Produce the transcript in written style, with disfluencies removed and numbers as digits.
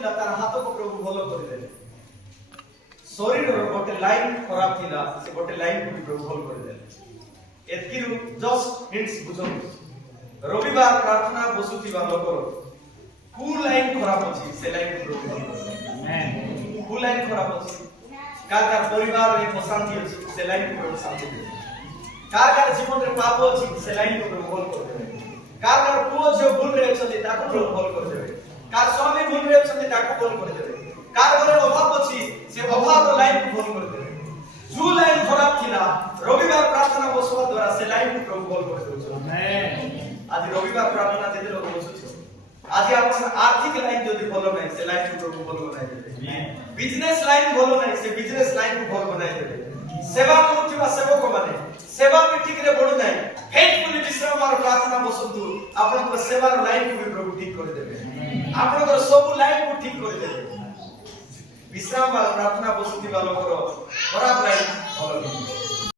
थिला तार हाथ को प्रभु भलो कर देले शरीर रो गोटे लाइन खराब थिला से गोटे लाइन को प्रभु भलो कर देले एतकिरु जस्ट हिंट्स बुझो रविवार प्रार्थना बसुथिबा लोकर कु लाइन खराब अछि से लाइन को प्रभु भलो कर देले आमेन कु लाइन खराब अछि कार परिवार रे अशांति अछि से लाइन को प्रभु शांति देले कार जीवन रे पाप अछि से लाइन को प्रभु भलो कर देले कार पुओ जो भूल रे अछि ताको प्रभु भलो कर देले कार स्वामी भूल रे अछि ताको भलो कर देले कार घरे अभाव अछि से अभाव रो लाइन को भलो कर देले जो लाइन खराब थिला रविवार प्रार्थना बसवा द्वारा से लाइन को प्रभु भलो कर देले आमेन आज रविवार प्रार्थना जेते लोक बसुछ आज अपन आर्थिक लाइन जदि भलो नै से लाइन को प्रभु भलो बनाइ देले बिजनेस लाइन भलो नै से बिजनेस लाइन को भलो बनाइ देले सेवा करूथिबा सेवक माने सेवा में ठीक रे बडु नै फेथफुली विश्राम और प्रार्थना बसंतु आपन को सेवा लाइन को भी प्रभु ठीक कर देबे आपन को सब लाइन को ठीक कर देबे विश्राम और प्रार्थना बसुथिबा लोकर